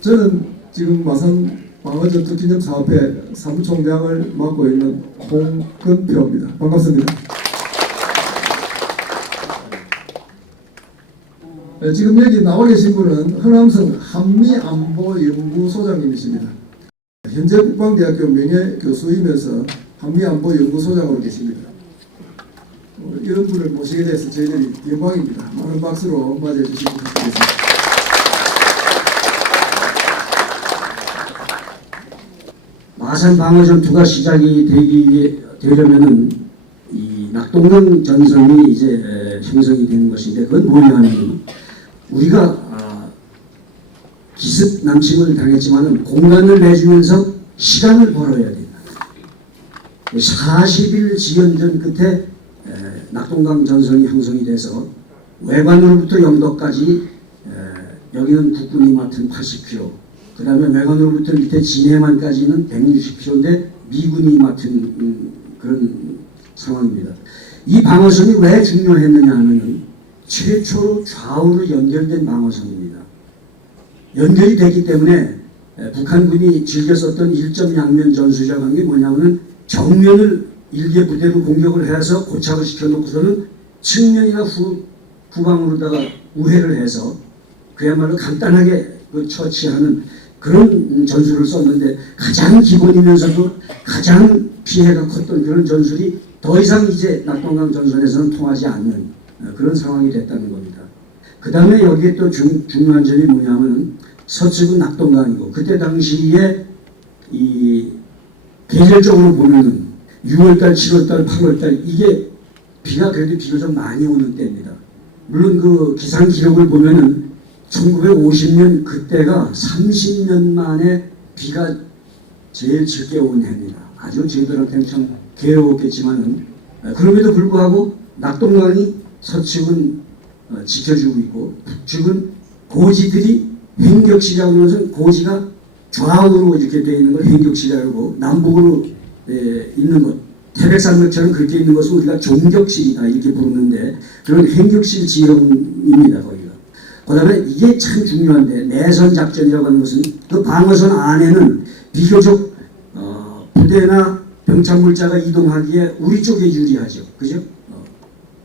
저는 지금 마산 방어전투기념사업회 사무총장을 맡고 있는 홍근표입니다. 반갑습니다. 네, 지금 여기 나와 계신 분은 허남성 한미안보연구소장님이십니다. 현재 국방대학교 명예교수이면서 한미안보연구소장으로 계십니다. 이런 분을 모시게 돼서 저희들이 영광입니다. 많은 박수로 맞이해 주시기 부탁드리겠습니다. 마산 방어 전투가 시작이 되려면은 이 낙동강 전선이 이제 형성이 되는 것인데, 그건 뭐냐면 우리가 기습 남침을 당했지만은 공간을 내주면서 시간을 벌어야 된다. 40일 지연전 끝에 낙동강 전선이 형성이 돼서 외관으로부터 영도까지 여기는 국군이 맡은 80km, 그 다음에 외관으로부터 밑에 진해만까지는 160km인데 미군이 맡은 그런 상황입니다. 이 방어선이 왜 중요했느냐 하면은 최초로 좌우로 연결된 방어선입니다. 연결이 됐기 때문에 북한군이 즐겨 썼던 일점 양면 전술이라고 하는 게 뭐냐면은 정면을 일개 부대로 공격을 해서 고착을 시켜놓고서는 측면이나 후방으로다가 우회를 해서 그야말로 간단하게 처치하는 그런 전술을 썼는데, 가장 기본이면서도 가장 피해가 컸던 그런 전술이 더 이상 이제 낙동강 전선에서는 통하지 않는 그런 상황이 됐다는 겁니다. 그 다음에 여기에 또 중요한 점이 뭐냐면 서측은 낙동강이고, 그때 당시에 이 계절적으로 보면은 6월달, 7월달, 8월달 이게 비가 그래도 비교적 많이 오는 때입니다. 물론 그 기상 기록을 보면은 1950년 그때가 30년 만에 비가 제일 적게 온 해입니다. 아주 저희들한테는 참 괴로웠겠지만은 그럼에도 불구하고 낙동강이 서측은 지켜주고 있고, 북측은 고지들이 횡격시라고 하는 것은 고지가 좌우로 이렇게 되어 있는 걸 횡격시라고, 남북으로 있는 것, 태백산맥처럼 그렇게 있는 것을 우리가 종격실이다 이렇게 부르는데, 그런 횡격실 지형입니다. 거기가. 그 다음에 이게 참 중요한데, 내선작전이라고 하는 것은 그 방어선 안에는 비교적 부대나 병참물자가 이동하기에 우리 쪽에 유리하죠. 그죠?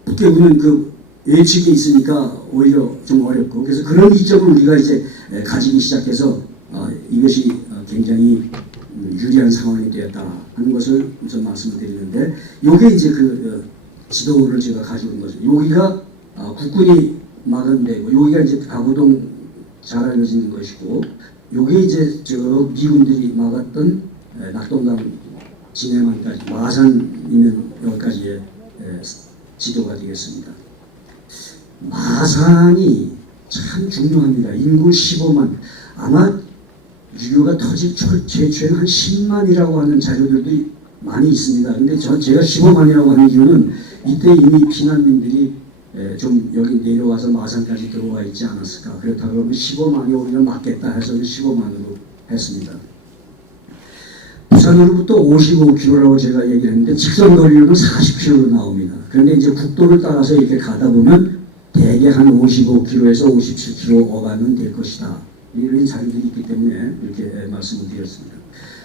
북괴군은 그 외측에 있으니까 오히려 좀 어렵고, 그래서 그런 이점을 우리가 이제 가지기 시작해서 이것이 굉장히 유리한 상황이 되었다 하는 것을 우선 말씀을 드리는데, 요게 이제 그 지도를 제가 가지고 있는 거죠. 여기가 국군이 막은 데고, 여기가 이제 가구동 잘 알려지는 것이고, 요게 이제 저 미군들이 막았던 낙동강 진해만까지, 마산 있는 여기까지의 지도가 되겠습니다. 마산이 참 중요합니다. 인구 15만, 아마 유교가 터질 최초에는 한 10만이라고 하는 자료들도 많이 있습니다. 근데 제가 15만이라고 하는 이유는 이때 이미 피난민들이 좀 여기 내려와서 마산까지 들어와 있지 않았을까. 그렇다고 그러면 15만이 오히려 맞겠다 해서 15만으로 했습니다. 부산으로부터 55km라고 제가 얘기를 했는데, 직선 거리로는 40km로 나옵니다. 그런데 이제 국도를 따라서 이렇게 가다 보면 대개 한 55km에서 57km 어간은 될 것이다. 이런 자료들이 있기 때문에 이렇게 말씀을 드렸습니다.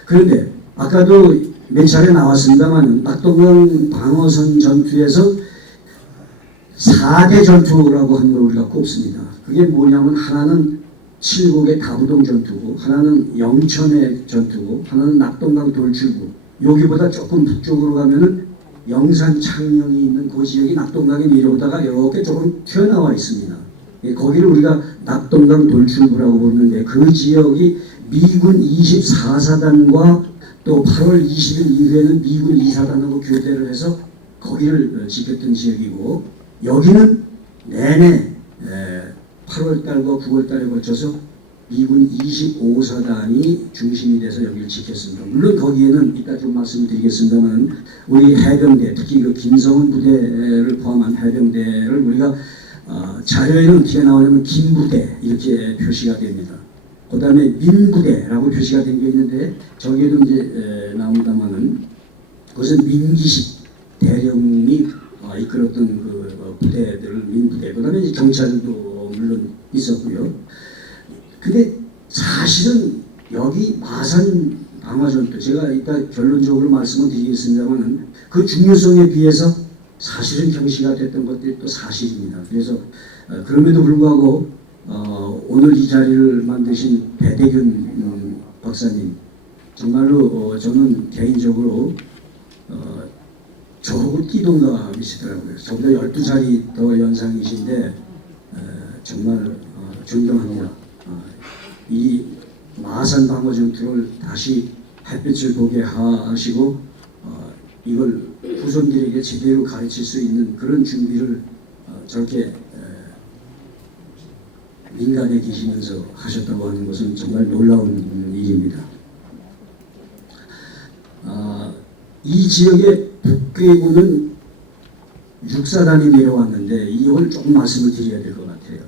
그런데 아까도 몇 차례 나왔습니다만, 낙동강 방어선 전투에서 4대 전투라고 하는 걸 우리가 꼽습니다. 그게 뭐냐면, 하나는 칠곡의 다부동 전투고, 하나는 영천의 전투고, 하나는 낙동강 돌출구. 여기보다 조금 북쪽으로 가면은 영산 창녕이 있는 그 지역이 낙동강에 내려오다가 이렇게 조금 튀어나와 있습니다. 거기를 우리가 낙동강 돌출구라고 부르는데, 그 지역이 미군 24사단과 또 8월 20일 이후에는 미군 2사단하고 교대를 해서 거기를 지켰던 지역이고, 여기는 내내 8월달과 9월달에 걸쳐서 미군 25사단이 중심이 돼서 여기를 지켰습니다. 물론 거기에는 이따 좀 말씀을 드리겠습니다만, 우리 해병대, 특히 그 김성은 부대를 포함한 해병대를 우리가 자료에는 어떻게 나오냐면 김부대 이렇게 표시가 됩니다. 그 다음에 민부대라고 표시가 된 게 있는데, 저기에도 이제 나옵니다만은 그것은 민기식 대령이 이끌었던 그 부대들을 민부대, 그 다음에 이제 경찰도 물론 있었고요. 근데 사실은 여기 마산 방어전투, 제가 이따 결론적으로 말씀을 드리겠습니다만 그 중요성에 비해서 사실은 경시가 됐던 것들이 또 사실입니다. 그래서 그럼에도 불구하고 오늘 이 자리를 만드신 배대균 박사님, 정말로 저는 개인적으로 저하고 띠동갑이시더라고요. 저보다 12살이 더 연상이신데 정말 존경합니다. 이 마산 방어 전투를 다시 햇빛을 보게 하시고 이걸 후손들에게 제대로 가르칠 수 있는 그런 준비를 저렇게 민간에 계시면서 하셨다고 하는 것은 정말 놀라운 일입니다. 이 지역의 북괴군은 육사단이 내려왔는데 이걸 조금 말씀을 드려야 될 것 같아요.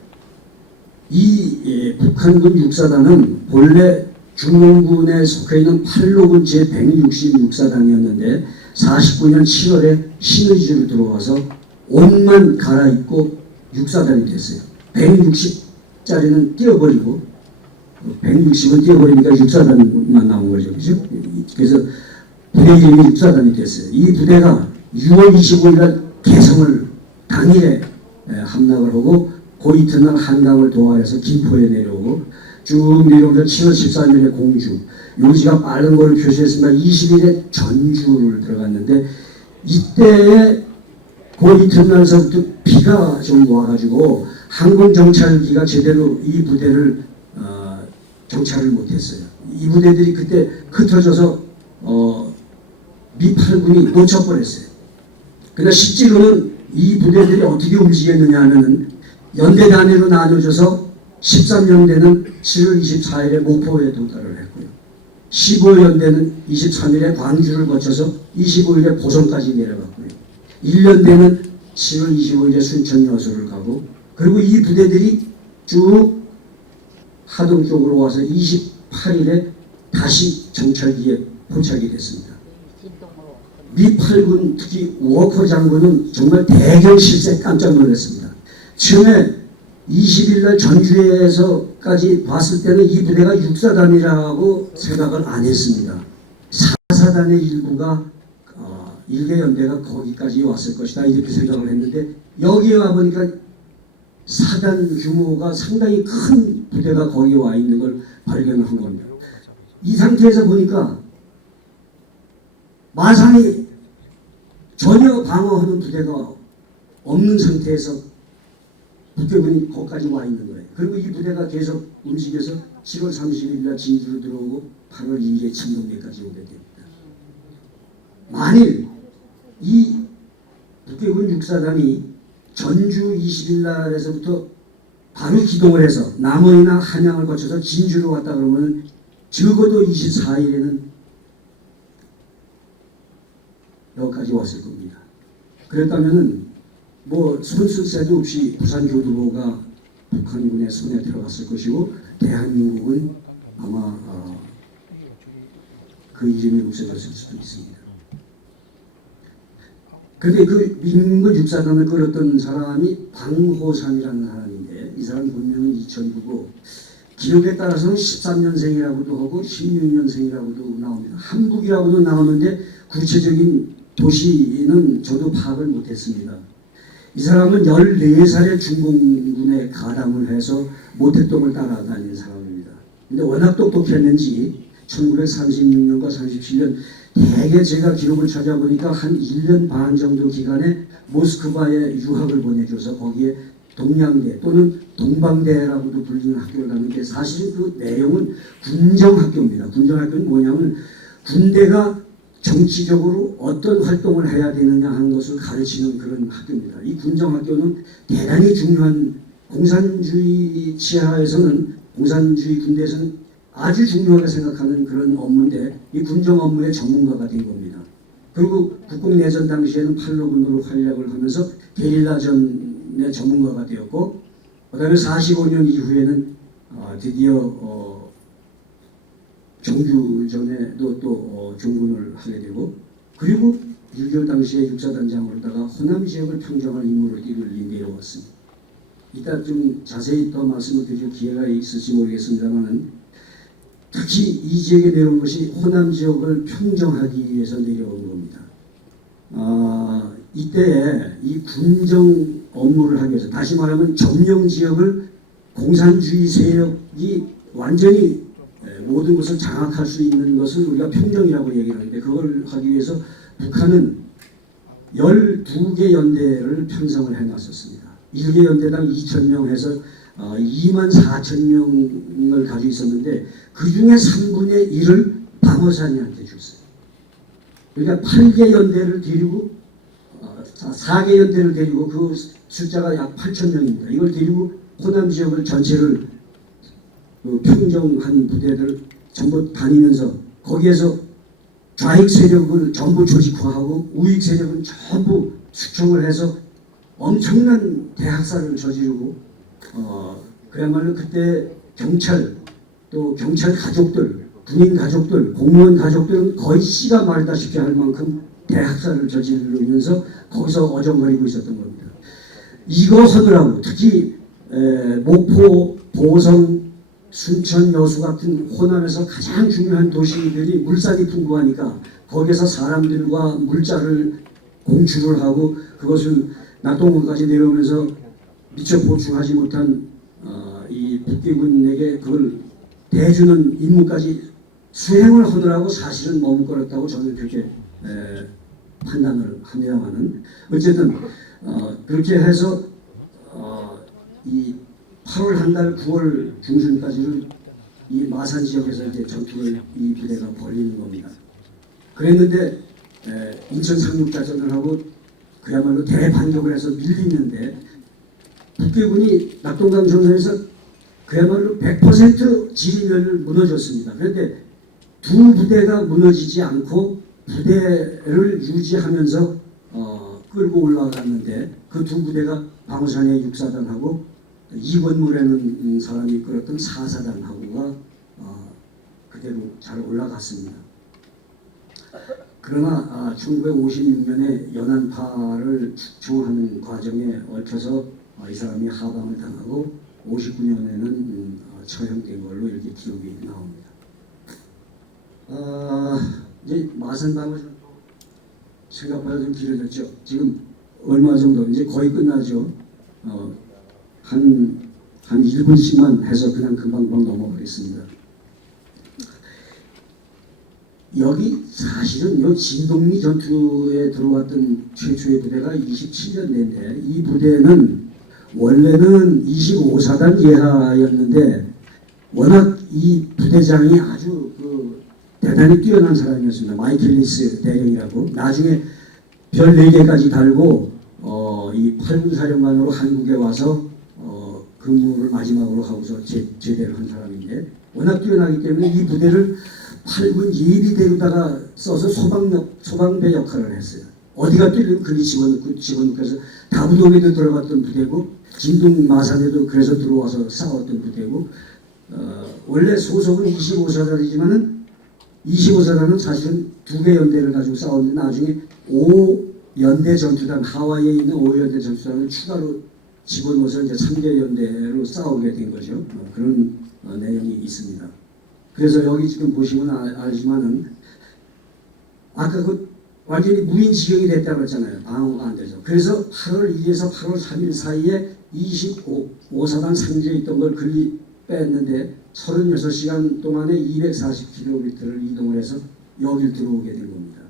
이 북한군 육사단은 본래 중원군에 속해 있는 8로군 제166사단이었는데 49년 7월에 신의주로 들어와서 옷만 갈아입고 육사단이 됐어요. 160짜리는 띄어버리고 160은 띄어버리니까 육사단만 나온 거죠. 그죠? 그래서 부대 이름이 육사단이 됐어요. 이 부대가 6월 25일 날 개성을 당일에 함락을 하고 그 이튿날 한강을 도하해서 김포에 내려오고 쭉 내려오면서 7월 13일에 공주, 요지가 빠른 거를 표시했습니다. 20일에 전주를 들어갔는데 이때에 그 이튿날서부터 비가 좀 와가지고 항공정찰기가 제대로 이 부대를 정찰을 못했어요. 이 부대들이 그때 흩어져서 미8군이 놓쳐버렸어요. 그러나 실제로는 이 부대들이 어떻게 움직였느냐 하면은 연대 단위로 나눠져서 13연대는 7월 24일에 목포에 도달을 했고요. 15연대는 23일에 광주를 거쳐서 25일에 고성까지 내려갔고요. 1연대는 7월 25일에 순천 여수를 가고 그리고 이 부대들이 쭉 하동 쪽으로 와서 28일에 다시 정찰기에 포착이 됐습니다. 미8군 특히 워커 장군은 정말 대경 실세 깜짝 놀랐습니다. 처음에 20일 날 전주에서까지 봤을 때는 이 부대가 육사단이라고 생각을 안 했습니다. 4사단의 일부가 1개 연대가 거기까지 왔을 것이다 이렇게 생각을 했는데 여기에 와보니까 사단 규모가 상당히 큰 부대가 거기에 와 있는 걸 발견을 한 겁니다. 이 상태에서 보니까 마산이 전혀 방어하는 부대가 없는 상태에서 북괴군이 거기까지 와 있는 거예요. 그리고 이 부대가 계속 움직여서 7월 30일 날 진주로 들어오고 8월 2일에 진동대까지 오게 됩니다. 만일 이 북괴군 육사단이 전주 20일 날에서부터 바로 기동을 해서 남원이나 한양을 거쳐서 진주로 왔다 그러면 적어도 24일에는 여기까지 왔을 겁니다. 그랬다면은 뭐 손쓸 새도 없이 부산교두보가 북한군의 손에 들어갔을 것이고 대한민국은 아마 그 이름이 없어졌을 수도 있습니다. 그런데 그 민군 육사단을 끌었던 사람이 방호산이라는 사람인데 이 사람 본명은 2009고 기록에 따라서는 13년생이라고도 하고 16년생이라고도 나옵니다. 한북이라고도 나오는데 구체적인 도시는 저도 파악을 못했습니다. 이 사람은 14살에 중공군에 가담을 해서 모택동을 따라다닌 사람입니다. 근데 워낙 똑똑했는지 1936년과 37년 대개 제가 기록을 찾아보니까 한 1년 반 정도 기간에 모스크바에 유학을 보내줘서 거기에 동양대 또는 동방대라고도 불리는 학교를 갔는데 사실은 그 내용은 군정학교입니다. 군정학교는 뭐냐면 군대가 정치적으로 어떤 활동을 해야 되느냐 하는 것을 가르치는 그런 학교입니다. 이 군정학교는 대단히 중요한 공산주의 치하에서는 공산주의 군대에서는 아주 중요하게 생각하는 그런 업무인데 이 군정 업무의 전문가가 된 겁니다. 그리고 국共내전 당시에는 팔로군으로 활약을 하면서 게릴라전의 전문가가 되었고 그 다음에 45년 이후에는 드디어 정규전에도 또 종군을 하게 되고 그리고 6.25 당시에 육사단장으로다가 호남 지역을 평정할 임무를 이끌리 내려왔습니다. 이따 좀 자세히 더 말씀을 드릴 기회가 있을지 모르겠습니다만은 특히 이 지역에 내려온 것이 호남 지역을 평정하기 위해서 내려온 겁니다. 이때에 이 군정 업무를 하기 위해서, 다시 말하면 점령 지역을 공산주의 세력이 완전히 모든 것을 장악할 수 있는 것을 우리가 평정이라고 얘기를 하는데, 그걸 하기 위해서 북한은 12개 연대를 편성을 해놨었습니다. 1개 연대당 2,000명 해서 24,000명을 가지고 있었는데, 그 중에 3분의 1을 방어산이한테 줬어요. 그러니까 8개 연대를 데리고 4개 연대를 데리고, 그 숫자가 약 8,000명입니다. 이걸 데리고 호남 지역을 전체를 평정한 부대들 전부 다니면서, 거기에서 좌익 세력을 전부 조직화하고 우익 세력은 전부 숙청을 해서 엄청난 대학살을 저지르고, 그야말로 그때 경찰, 또 경찰 가족들, 군인 가족들, 공무원 가족들은 거의 씨가 마르다시피 할 만큼 대학살을 저지르면서 거기서 어정거리고 있었던 겁니다. 이거 하느라고 특히 목포, 보성, 순천, 여수 같은 호남에서 가장 중요한 도시들이 물산이 풍부하니까 거기에서 사람들과 물자를 공출을 하고, 그것을 낙동강까지 내려오면서 미처 보충하지 못한 이 북괴군에게 그걸 대주는 임무까지 수행을 하느라고 사실은 머뭇거렸다고 저는 그렇게 판단을 합니다만은, 어쨌든 그렇게 해서 이 8월 한 달 9월 중순까지를 이 마산 지역에서 이제 전투를 이 부대가 벌이는 겁니다. 그랬는데 인천 상륙작전을 하고 그야말로 대반격을 해서 밀리는데, 북괴군이 낙동강 전선에서 그야말로 100% 지리멸을 무너졌습니다. 그런데 두 부대가 무너지지 않고 부대를 유지하면서 끌고 올라갔는데, 그 두 부대가 방어산의 6사단하고 이권무라는 사람이 끌었던 4사단하고가 그대로 잘 올라갔습니다. 그러나 1956년에 연안파를 축조하는 과정에 얽혀서 이 사람이 하방을 당하고 59년에는 처형된 걸로 이렇게 기록이 나옵니다. 이제 마산 방어전 생각보다 좀 길어졌죠. 지금 얼마 정도, 이제 거의 끝나죠. 한 1분씩만 해서 그냥 금방 넘어가겠습니다. 여기 사실은 요 진동리 전투에 들어왔던 최초의 부대가 27년대인데, 이 부대는 원래는 25사단 예하였는데, 워낙 이 부대장이 아주 대단히 뛰어난 사람이었습니다. 마이클리스 대령이라고. 나중에 별 4개까지 달고 이 8군 사령관으로 한국에 와서 근무를 마지막으로 하고서 제대를 한 사람인데, 워낙 뛰어나기 때문에 이 부대를 8군 예비대로다가 써서 소방배 역할을 했어요. 어디가 뛰면 그리 집어넣고 해서 다부동에도 들어갔던 부대고, 진동 마산에도 그래서 들어와서 싸웠던 부대고, 원래 소속은 25사단이지만은 25사단은 사실은 2개 연대를 가지고 싸웠는데, 나중에 5연대 전투단, 하와이에 있는 5연대 전투단을 추가로 집어넣어서 이제 3개 연대로 싸우게 된 거죠. 그런 내용이 있습니다. 그래서 여기 지금 보시면 알지만은, 아까 그 완전히 무인지경이 됐다고 했잖아요. 방어가 안 되죠. 그래서 8월 2일에서 8월 3일 사이에 25사단 상주에 있던 걸 근리 뺐는데, 36시간 동안에 240km를 이동을 해서 여길 들어오게 된 겁니다.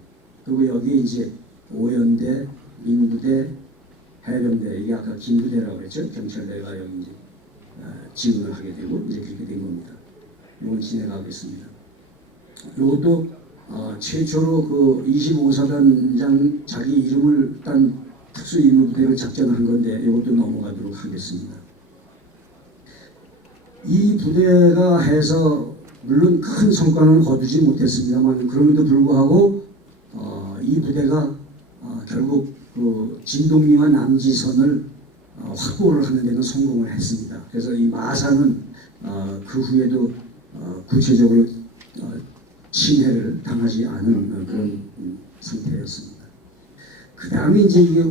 그리고 여기에 이제 5연대, 민부대, 해병대, 이게 아까 김부대라고 했죠. 경찰대가 여기 이제 지원을 하게 되고 이제 그렇게 된 겁니다. 이걸 진행하겠습니다. 이것도 최초로 그 25사단장 자기 이름을 딴 특수임무부대를 작전한 건데, 이것도 넘어가도록 하겠습니다. 이 부대가 해서 물론 큰 성과는 거두지 못했습니다만, 그럼에도 불구하고 이 부대가 결국 그 진동리와 남지선을 확보를 하는 데는 성공을 했습니다. 그래서 이 마산은 그 후에도 구체적으로 침해를 당하지 않은 그런 상태였습니다. 그 다음에 이제 이게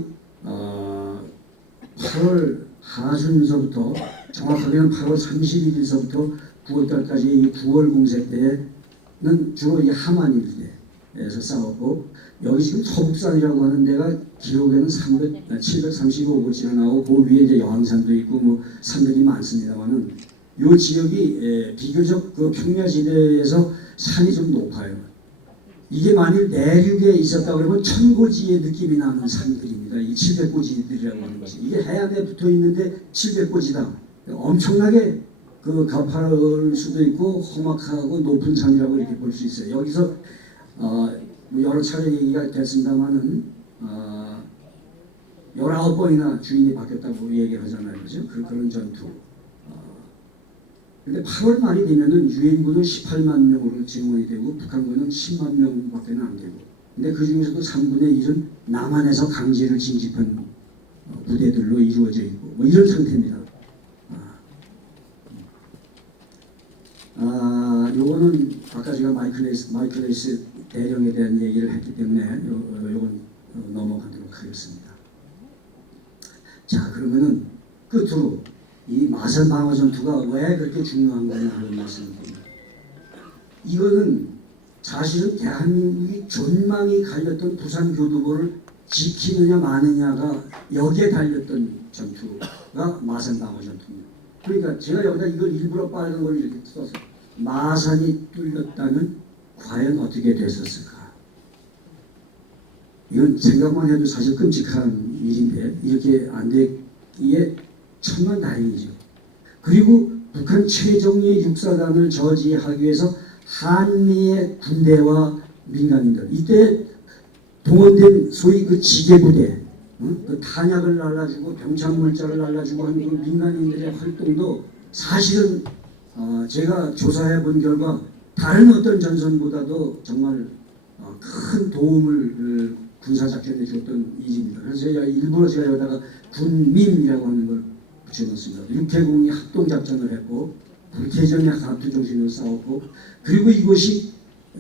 8월 하순서부터, 정확하게는 8월 31일서부터 9월 달까지 이 9월 공세 때는 주로 이 함안 일대에서 싸웠고, 여기 지금 서북산이라고 하는 데가 기록에는 735고지로 나오고, 그 위에 이제 여왕산도 있고 뭐 산들이 많습니다만은 이 지역이 비교적 그 평야지대에서 산이 좀 높아요. 이게 만일 내륙에 있었다 그러면 천고지의 느낌이 나는 산들입니다. 이 700고지들이라고 하는 것이. 이게 해안에 붙어 있는데 700고지다. 엄청나게 그 가파를 수도 있고 험악하고 높은 산이라고 이렇게 볼 수 있어요. 여기서 뭐 여러 차례 얘기가 됐습니다만은 19번이나 주인이 바뀌었다고 얘기를 하잖아요. 그죠? 그런 전투. 근데 8월 말이 되면은 유엔군은 18만 명으로 증원이 되고 북한군은 10만 명밖에 안 되고, 근데 그 중에서도 3분의 1은 남한에서 강제를 징집한 부대들로 이루어져 있고 뭐 이런 상태입니다. 요거는 아까 제가 마이클레이스 대령에 대한 얘기를 했기 때문에 요건 넘어가도록 하겠습니다. 자, 그러면은 끝으로 이 마산 방어 전투가 왜 그렇게 중요한 거냐 하는 말씀을 드립니다. 이거는 사실은 대한민국이 전망이 갈렸던 부산 교두보를 지키느냐 마느냐가 여기에 달렸던 전투가 마산 방어 전투입니다. 그러니까 제가 여기다 이걸 일부러 빨간 걸 이렇게 써서 마산이 뚫렸다면 과연 어떻게 됐었을까? 이건 생각만 해도 사실 끔찍한 일인데 이렇게 안 되기에 천만다행이죠. 그리고 북한 최정예 육사단을 저지하기 위해서 한미의 군대와 민간인들, 이때 동원된 소위 그 지게부대, 그 탄약을 날라주고 병창물자를 날라주고 하는 그 민간인들의 활동도 사실은 제가 조사해 본 결과 다른 어떤 전선보다도 정말 큰 도움을 군사작전에 줬던 일입니다. 그래서 일부러 제가 여기다가 군민이라고 하는 걸 붙여놓습니다. 육해공이 합동작전을 했고 불태전의 합투정신으로 싸웠고, 그리고 이곳이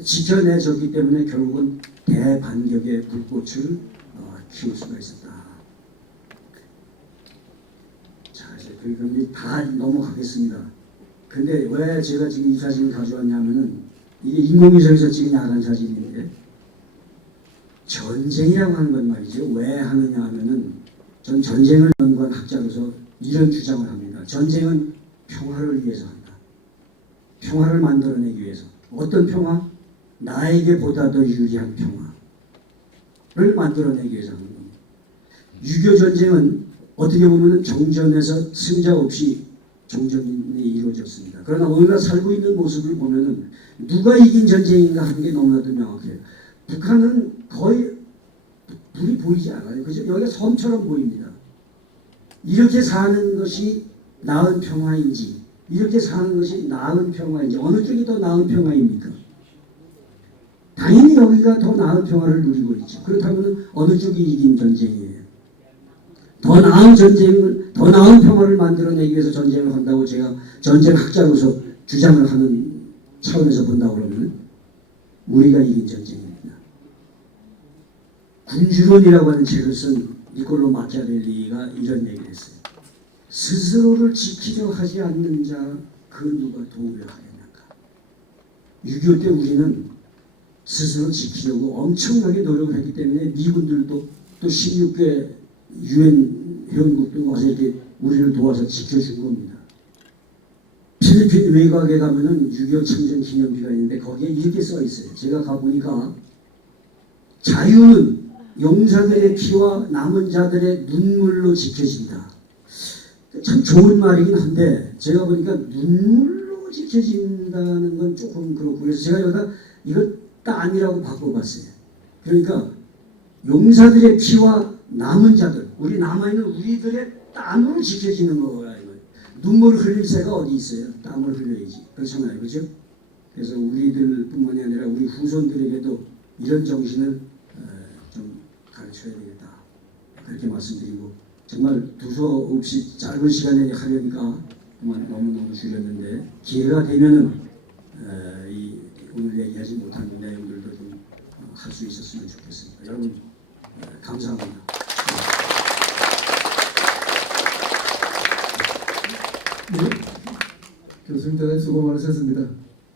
지켜내졌기 때문에 결국은 대반격의 불꽃을 키울 수가 있었다. 자, 이제 그러니까 다 넘어가겠습니다. 근데 왜 제가 지금 이 사진을 가져왔냐면은 이게 인공위성에서 찍은 야간 사진인데, 전쟁이라고 하는 건 말이죠. 왜 하느냐 하면은 전 전쟁을 연구한 학자로서 이런 주장을 합니다. 전쟁은 평화를 위해서 한다. 평화를 만들어내기 위해서. 어떤 평화? 나에게 보다 더 유리한 평화를 만들어내기 위해서 하는 겁니다. 6.25 전쟁은 어떻게 보면 정전에서 승자 없이 정전이 이루어졌습니다. 그러나 오늘날 살고 있는 모습을 보면은 누가 이긴 전쟁인가 하는 게 너무나도 명확해요. 북한은 거의 불이 보이지 않아요. 그죠? 여기가 섬처럼 보입니다. 이렇게 사는 것이 나은 평화인지, 이렇게 사는 것이 나은 평화인지, 어느 쪽이 더 나은 평화입니까? 당연히 여기가 더 나은 평화를 누리고 있죠. 그렇다면 어느 쪽이 이긴 전쟁이에요? 더 나은 전쟁을, 더 나은 평화를 만들어내기 위해서 전쟁을 한다고 제가 전쟁학자로서 주장을 하는 차원에서 본다고 그러면 우리가 이긴 전쟁입니다. 군주론이라고 하는 책을 쓴 니콜로 마키아벨리가 이런 얘기를 했어요. 스스로를 지키려 하지 않는 자, 그 누가 도우려 하겠는가. 6.25 때 우리는 스스로 지키려고 엄청나게 노력을 했기 때문에 미군들도 또 16개 유엔 회원국도 와서 이렇게 우리를 도와서 지켜준 겁니다. 필리핀 외곽에 가면은 6.25 창전 기념비가 있는데 거기에 이렇게 써 있어요. 제가 가보니까 자유는 용사들의 피와 남은 자들의 눈물로 지켜진다. 참 좋은 말이긴 한데 제가 보니까 눈물로 지켜진다는 건 조금 그렇고, 그래서 제가 여기다 이걸 땀이라고 바꿔봤어요. 그러니까 용사들의 피와 남은 자들, 우리 남아있는 우리들의 땀으로 지켜지는 거라 이거예요. 눈물을 흘릴 새가 어디 있어요? 땀을 흘려야지. 그렇잖아요. 그죠? 그래서 우리들뿐만이 아니라 우리 후손들에게도 이런 정신을 좀 가르쳐야 되겠다. 그렇게 말씀드리고, 정말 두서 없이 짧은 시간에 하려니까 정말 너무너무 줄였는데, 기회가 되면은 오늘 얘기하지 못한 내용들도 좀 할 수 있었으면 좋겠습니다. 여러분 감사합니다. 네. 교수님 대단히 수고 많으셨습니다.